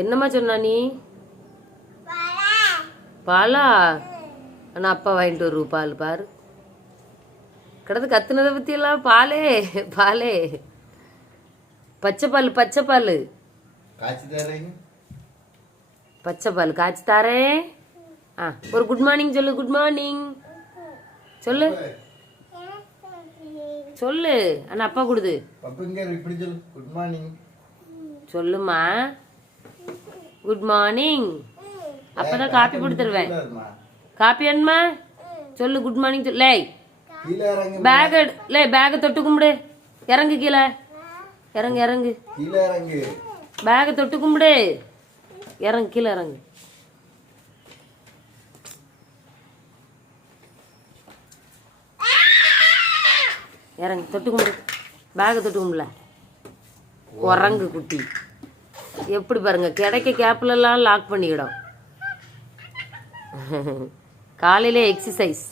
என்னம்மா சொன்னா நீ? பாலா? ஆனால் அப்பா வாங்கிட்டு வருவ பால் பாரு. கிடந்து கத்துனதை பற்றி எல்லாம் பாலே பாலே பச்சை பால் பச்சை பால் பச்சை பால் காய்ச்சி தாரேன். ஒரு குட் மார்னிங் சொல்லு. குட் மார்னிங் சொல்லு சொல்லு. ஆனால் அப்பா கொடுது குட் மார்னிங் சொல்லுமா. Good morning. அப்பதான் காப்பி போட்டு தருவேன். காப்பி வேணுமா சொல்லு. குட் மார்னிங் சொல்லு. லே பேக் லே பேக்கை தொட்டு கும்பிடு. இறங்கு கீழே. இறங்கு இறங்கு. பேக்கை தொட்டு கும்பிடு. இறங்கு கீழே இறங்கு. இறங்கு தொட்டு கும்பிடு. பேக்கை தொட்டு கும்பிடல. குரங்கு குட்டி எப்படி பாருங்க, கிடைக்க கேப்லலாம் லாக் பண்ணிக்கிடும். காலையில எக்ஸசைஸ்.